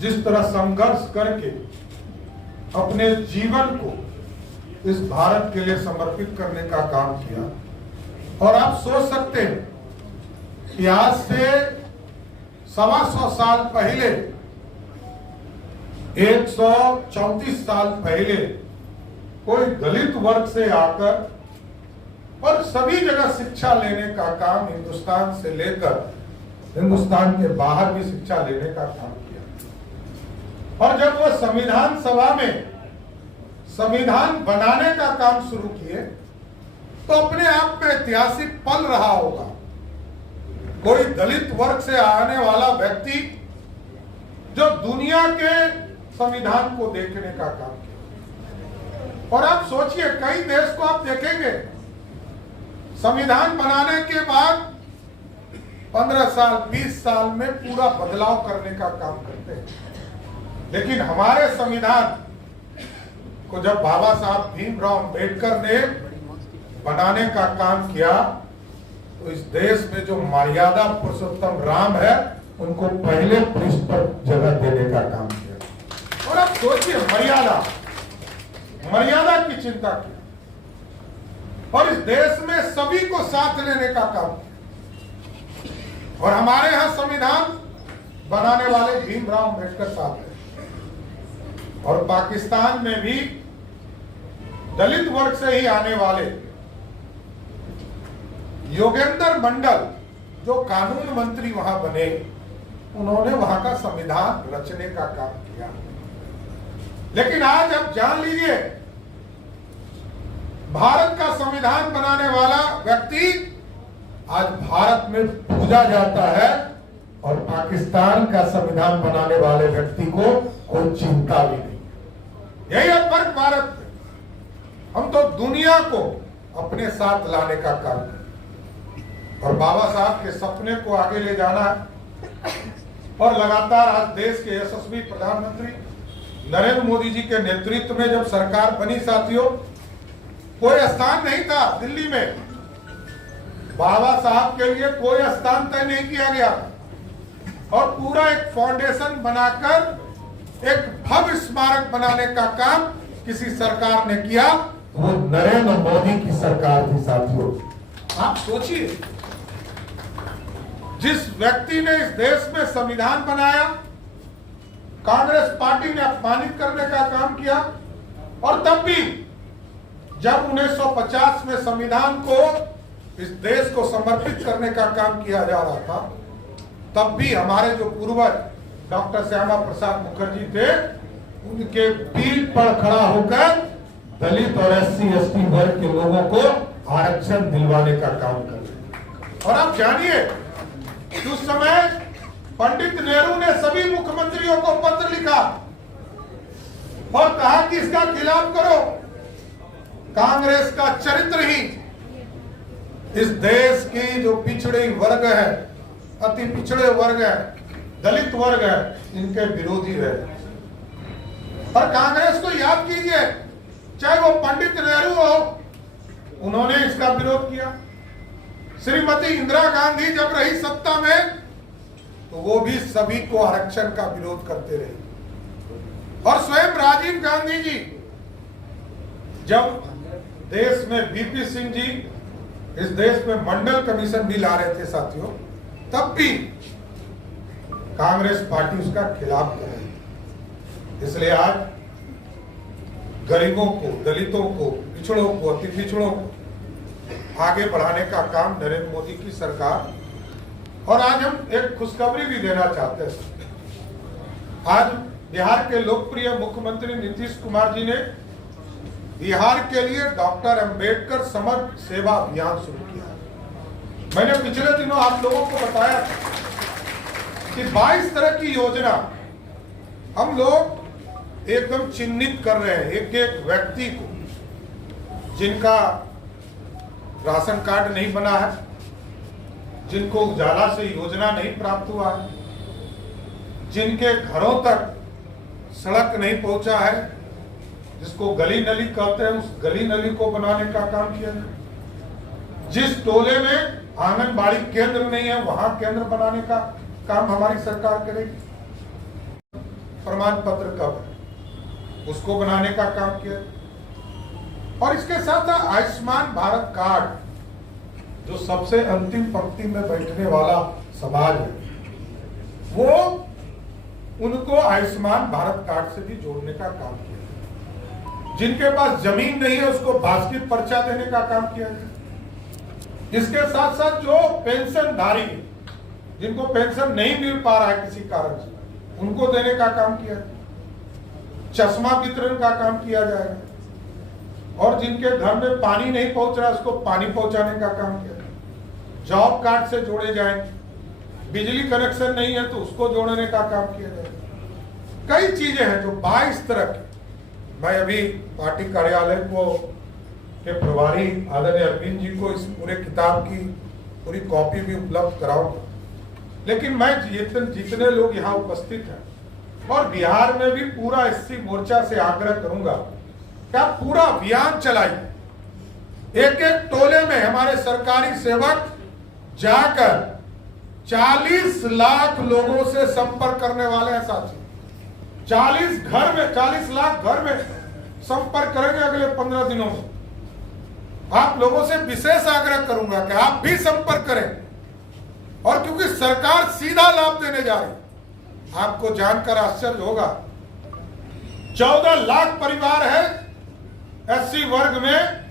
जिस तरह संघर्ष करके अपने जीवन को इस भारत के लिए समर्पित करने का काम किया। और आप सोच सकते हैं कि आज से 125 साल पहले, 134 साल पहले कोई दलित वर्ग से आकर और सभी जगह शिक्षा लेने का काम हिंदुस्तान से लेकर हिंदुस्तान के बाहर भी शिक्षा लेने का काम किया। और जब वो संविधान सभा में संविधान बनाने का काम शुरू किए तो अपने आप में ऐतिहासिक पल रहा होगा। कोई दलित वर्ग से आने वाला व्यक्ति जो दुनिया के संविधान को देखने का काम किया। और आप सोचिए, कई देश को आप देखेंगे संविधान बनाने के बाद 15 साल 20 साल में पूरा बदलाव करने का काम करते हैं, लेकिन हमारे संविधान को जब बाबा साहब भीमराव अम्बेडकर ने बनाने का काम किया तो इस देश में जो मर्यादा पुरुषोत्तम राम है उनको पहले पृष्ठ पर जगह देने का काम किया। और आप सोचिए, मर्यादा की चिंता की और इस देश में सभी को साथ लेने का काम किया। और हमारे यहां संविधान बनाने वाले भीमराव अम्बेडकर साहब हैं। और पाकिस्तान में भी दलित वर्ग से ही आने वाले योगेंद्र मंडल जो कानून मंत्री वहां बने, उन्होंने वहां का संविधान रचने का काम किया। लेकिन आज आप जान लीजिए, भारत का संविधान बनाने वाला व्यक्ति आज भारत में पूजा जाता है और पाकिस्तान का संविधान बनाने वाले व्यक्ति को कोई चिंता भी नहीं। यही है फर्क भारत में। हम तो दुनिया को अपने साथ लाने का काम करें और बाबा साहब के सपने को आगे ले जाना है। और लगातार आज देश के यशस्वी प्रधानमंत्री नरेंद्र मोदी जी के नेतृत्व में जब सरकार बनी, साथियों, कोई स्थान नहीं था दिल्ली में, बाबा साहब के लिए कोई स्थान तय नहीं किया गया और पूरा एक फाउंडेशन बनाकर एक भव्य स्मारक बनाने का काम किसी सरकार ने किया, वो नरेंद्र मोदी की सरकार थी। साथियों, आप सोचिए, जिस व्यक्ति ने इस देश में संविधान बनाया, कांग्रेस पार्टी ने अपमानित करने का काम किया। और तब भी जब 1950 में संविधान को इस देश को समर्पित करने का काम किया जा रहा था, तब भी हमारे जो पूर्वज डॉक्टर श्यामा प्रसाद मुखर्जी थे, उनके पीठ पर खड़ा होकर दलित और SC/ST वर्ग के लोगों को आरक्षण दिलवाने का काम कर रहे। और आप जानिए, उस समय पंडित नेहरू ने सभी मुख्यमंत्रियों को पत्र लिखा और कहा कि इसका खिलाफ करो। कांग्रेस का चरित्र ही इस देश की जो पिछड़े वर्ग है, अति पिछड़े वर्ग है, दलित वर्ग है, इनके विरोधी है। और कांग्रेस को याद कीजिए, चाहे वो पंडित नेहरू हो, उन्होंने इसका विरोध किया। श्रीमती इंदिरा गांधी जब रही सत्ता में तो वो भी सभी को आरक्षण का विरोध करते रहे। और स्वयं राजीव गांधी जी जब देश में VP सिंह जी इस देश में मंडल कमीशन भी ला रहे थे, साथियों, तब भी कांग्रेस पार्टी उसका खिलाफ कर रही थी। इसलिए आज गरीबों को, दलितों को, पिछड़ों को, अति पिछड़ों को आगे बढ़ाने का काम नरेंद्र मोदी की सरकार। और आज हम एक खुशखबरी भी देना चाहते हैं। आज बिहार के लोकप्रिय मुख्यमंत्री नीतीश कुमार जी ने बिहार के लिए डॉक्टर अंबेडकर समर सेवा अभियान शुरू किया। मैंने पिछले दिनों आप लोगों को बताया कि 22 तरह की योजना हम लोग एकदम चिन्हित कर रहे हैं, एक एक व्यक्ति को जिनका राशन कार्ड नहीं बना है, जिनको उजाला से योजना नहीं प्राप्त हुआ है, जिनके घरों तक सड़क नहीं पहुंचा है, जिसको गली नली कहते हैं, उस गली नली को बनाने का काम किया जाए। जिस टोले में आंगनबाड़ी केंद्र नहीं है, वहां केंद्र बनाने का काम हमारी सरकार करेगी। प्रमाण पत्र कब है, उसको बनाने का काम किया। और इसके साथ आयुष्मान भारत कार्ड, जो सबसे अंतिम पंक्ति में बैठने वाला समाज है, वो उनको आयुष्मान भारत कार्ड से भी जोड़ने का काम किया। जिनके पास जमीन नहीं है उसको बास्केट पर्चा देने का काम किया गया। इसके साथ साथ जो पेंशनधारी, जिनको पेंशन नहीं मिल पा रहा है किसी कारण से, उनको देने का काम किया। चश्मा वितरण का काम किया जाएगा। और जिनके घर में पानी नहीं पहुंच रहा उसको पानी पहुंचाने का काम किया। जॉब कार्ड से जोड़े जाएंगे। बिजली कनेक्शन नहीं है तो उसको जोड़ने का काम किया जाएगा। कई चीजें हैं जो 22 तरह की। मैं अभी पार्टी कार्यालय को के प्रभारी आदरणीय अरविंद जी को इस पूरे किताब की पूरी कॉपी भी उपलब्ध कराऊंगा। लेकिन मैं जितने लोग यहाँ उपस्थित हैं और बिहार में भी पूरा एससी मोर्चा से आग्रह करूंगा कि आप पूरा अभियान चलाइए। एक एक टोले में हमारे सरकारी सेवक जाकर 40 लाख लोगों से संपर्क करने वाले हैं साथी। 40 लाख घर में संपर्क करेंगे अगले 15 दिनों में। आप लोगों से विशेष आग्रह करूंगा कि आप भी संपर्क करें। और क्योंकि सरकार सीधा लाभ देने जा रही, आपको जानकर आश्चर्य होगा, 14 लाख परिवार है एससी वर्ग में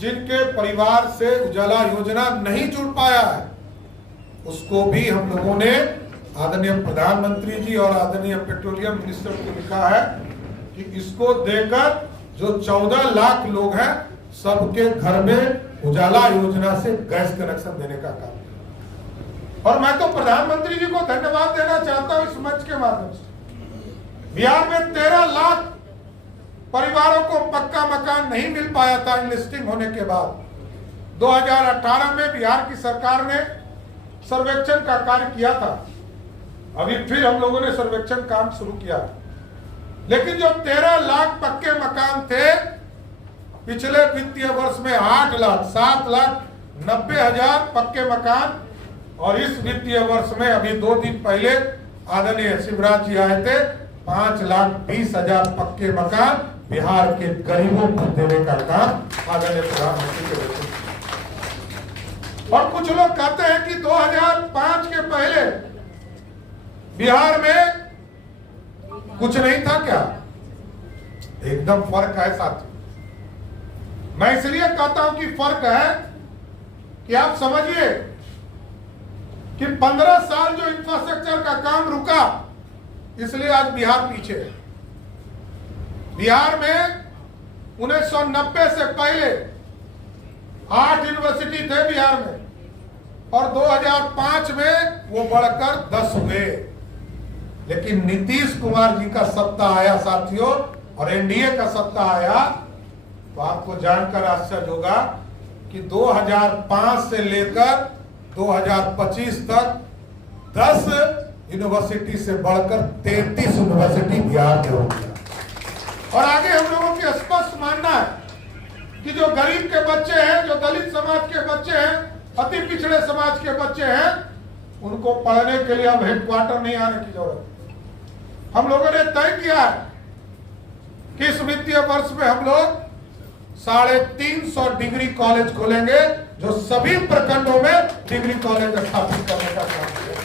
जिनके परिवार से उजाला योजना नहीं जुड़ पाया है। उसको भी हम लोगों ने आदरणीय प्रधानमंत्री जी और आदरणीय पेट्रोलियम मिनिस्टर को लिखा है कि इसको देकर जो 14 लाख लोग हैं सबके घर में उजाला योजना से गैस कनेक्शन देने का काम। और मैं तो प्रधानमंत्री जी को धन्यवाद देना चाहता हूं इस मंच के माध्यम से। बिहार में 13 लाख परिवारों को पक्का मकान नहीं मिल पाया था लिस्टिंग होने के बाद। 2018 में बिहार की सरकार ने सर्वेक्षण का कार्य किया था। अभी फिर हम लोगों ने सर्वेक्षण काम शुरू किया। लेकिन जो 13 लाख पक्के मकान थे, पिछले वित्तीय वर्ष में 7,90,000 पक्के मकान, और इस वित्तीय वर्ष में अभी 2 दिन पहले आदरणीय शिवराज जी आए थे, 5,20,000 पक्के मकान बिहार के गरीबों को देने का काम आदरणीय प्रधानमंत्री के नेतृत्व। और कुछ लोग कहते हैं कि 2005 के पहले बिहार में कुछ नहीं था क्या? एकदम फर्क है साथी। मैं इसलिए कहता हूं कि फर्क है कि आप समझिए कि 15 साल जो इंफ्रास्ट्रक्चर का काम रुका, इसलिए आज बिहार पीछे है। बिहार में 1990 से पहले 8 यूनिवर्सिटी थे बिहार में, और 2005 में वो बढ़कर 10 हुए। लेकिन नीतीश कुमार जी का सत्ता आया साथियों, और एनडीए का सत्ता आया, तो आपको जानकर आश्चर्य होगा कि 2005 से लेकर 2025 तक 10 यूनिवर्सिटी से बढ़कर 33 यूनिवर्सिटी बिहार में हो गया। और आगे हम लोगों की स्पष्ट मानना है कि जो गरीब के बच्चे हैं, जो दलित समाज के बच्चे हैं, अति पिछड़े समाज के बच्चे हैं, उनको पढ़ने के लिए अब हेडक्वार्टर नहीं आने की जरूरत। हम लोगों ने तय किया है कि इस वित्तीय वर्ष में हम लोग 350 डिग्री कॉलेज खोलेंगे, जो सभी प्रखंडों में डिग्री कॉलेज स्थापित करने का काम करेंगे।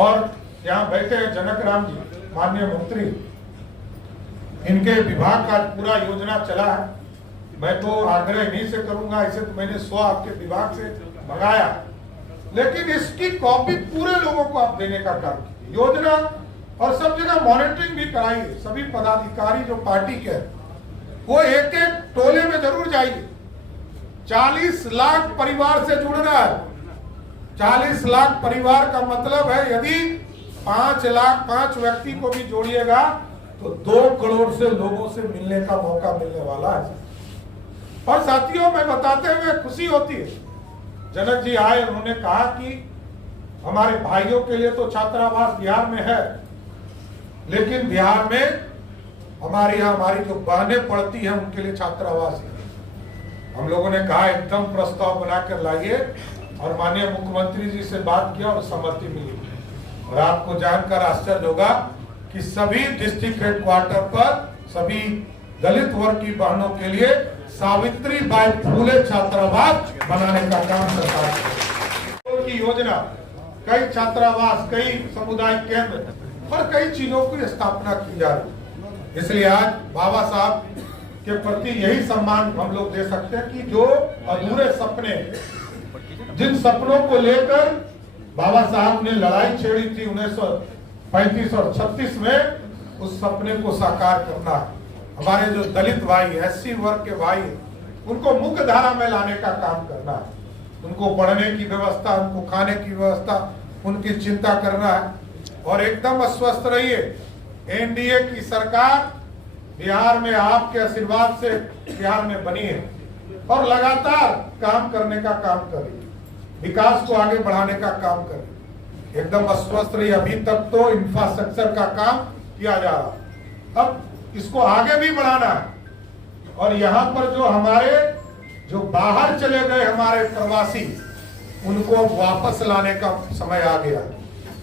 और यहाँ बैठे हैं जनक राम जी, माननीय मंत्री, इनके विभाग का पूरा योजना चला है। मैं तो आग्रह नहीं से करूंगा, इसे तो मैंने 100 आपके विभाग से मंगाया, लेकिन इसकी कॉपी पूरे लोगों को आप देने का काम कीजिए। योजना और सब जगह मॉनिटरिंग भी कराइए। सभी पदाधिकारी जो पार्टी के, वो एक एक टोले में जरूर जाइए। 40 लाख परिवार से जुड़ना है। 40 लाख परिवार का मतलब है यदि 5 व्यक्ति को भी जोड़िएगा तो 2 करोड़ से लोगों से मिलने का मौका मिलने वाला है। और साथियों, मैं बताते हुए खुशी होती है, जनक जी आए, उन्होंने कहा कि हमारे भाइयों के लिए तो छात्रावास बिहार में है, लेकिन बिहार में हमारे यहाँ हमारी जो बहनें पढ़ती हैं उनके लिए छात्रावास है। हम लोगों ने कहा एकदम प्रस्ताव बनाकर लाइए, और माननीय मुख्यमंत्री जी से बात किया और सहमति मिली। और आपको जानकर आश्चर्य होगा कि सभी डिस्ट्रिक्ट हेडक्वार्टर पर सभी दलित वर्ग की बहनों के लिए सावित्रीबाई फुले छात्रावास बनाने का काम सरकार की योजना, कई छात्रावास, कई सामुदायिक केंद्र और कई चीजों की स्थापना की जा रही। इसलिए आज बाबा साहब के प्रति यही सम्मान हम लोग दे सकते हैं कि जो अधूरे सपने, जिन सपनों को लेकर बाबा साहब ने लड़ाई छेड़ी थी 1935 और 36 में, उस सपने को साकार करना है। हमारे जो दलित भाई, एससी वर्ग के भाई, उनको मुख्य धारा में लाने का काम करना है। उनको पढ़ने की व्यवस्था, उनको खाने की व्यवस्था, उनकी चिंता करना है। और एकदम अस्वस्थ रहिए, एनडीए की सरकार बिहार में आपके आशीर्वाद से बिहार में बनी है और लगातार काम करने का काम कर रही है, विकास को आगे बढ़ाने का काम कर रही है। एकदम अस्वस्थ रही। अभी तक तो इंफ्रास्ट्रक्चर का काम किया जा रहा, अब इसको आगे भी बढ़ाना है। और यहाँ पर जो बाहर चले गए हमारे प्रवासी, उनको वापस लाने का समय आ गया।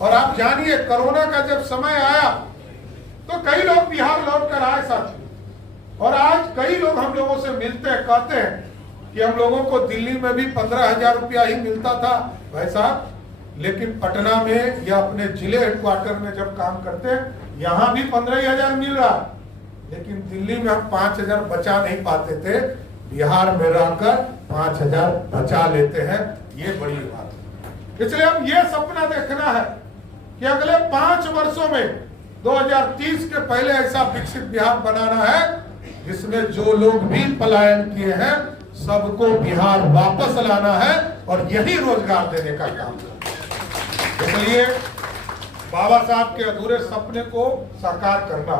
और आप जानिए, कोरोना का जब समय आया तो कई लोग बिहार लौट कर आए साथी, और आज कई लोग हम लोगों से मिलते हैं, कहते हैं कि हम लोगों को दिल्ली में भी 15,000 रुपया ही मिलता था भाई साहब, लेकिन पटना में या अपने जिले हेडक्वार्टर में जब काम करते हैं यहाँ भी 15,000 मिल रहा, लेकिन दिल्ली में हम 5,000 बचा नहीं पाते थे, बिहार में रहकर 5,000 बचा लेते हैं। ये बड़ी बात है। इसलिए अब ये सपना देखना है कि अगले 5 वर्षों में 2030 के पहले ऐसा विकसित बिहार बनाना है जिसमें जो लोग भी पलायन किए हैं सबको बिहार वापस लाना है और यही रोजगार देने का काम है। इसलिए बाबा साहब के अधूरे सपने को साकार करना,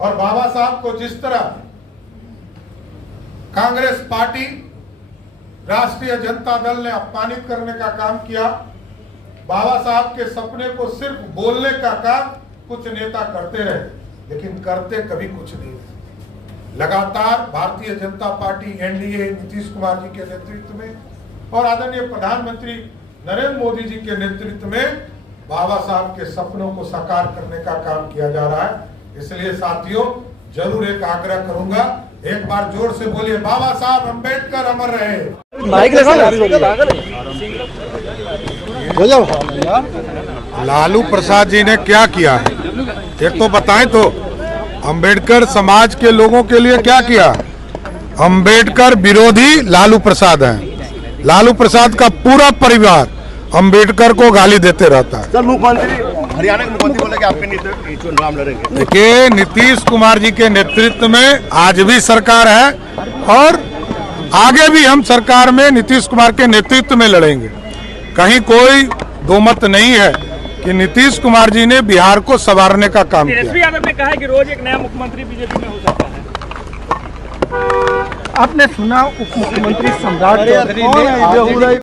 और बाबा साहब को जिस तरह कांग्रेस पार्टी, राष्ट्रीय जनता दल ने अपमानित करने का काम किया, बाबा साहब के सपने को सिर्फ बोलने का काम कुछ नेता करते रहे, लेकिन करते कभी कुछ नहीं। लगातार भारतीय जनता पार्टी, एनडीए, नीतीश कुमार जी के नेतृत्व में और आदरणीय प्रधानमंत्री नरेंद्र मोदी जी के नेतृत्व में बाबा साहब के सपनों को साकार करने का काम किया जा रहा है। इसलिए साथियों, जरूर एक आग्रह करूंगा, एक बार जोर से बोलिए, बाबा साहब अम्बेडकर अमर रहे। लालू प्रसाद जी ने क्या किया है, एक तो बताएं तो। अंबेडकर समाज के लोगों के लिए क्या किया? अंबेडकर विरोधी लालू प्रसाद हैं। लालू प्रसाद का पूरा परिवार अंबेडकर को गाली देते रहता है। सर, मुख्यमंत्री, हरियाणा के मुख्यमंत्री बोले कि आपके चुनाव लड़ेंगे। देखिए, नीतीश कुमार जी के नेतृत्व में आज भी सरकार है और आगे भी हम सरकार में नीतीश कुमार के नेतृत्व में लड़ेंगे। कहीं कोई दो मत नहीं है कि नीतीश कुमार जी ने बिहार को संवारने का काम किया। तेजस्वी यादव ने कहा है कि रोज एक नया मुख्यमंत्री बीजेपी में हो सकता है। आपने सुना उप मुख्यमंत्री सम्राट चौधरी ने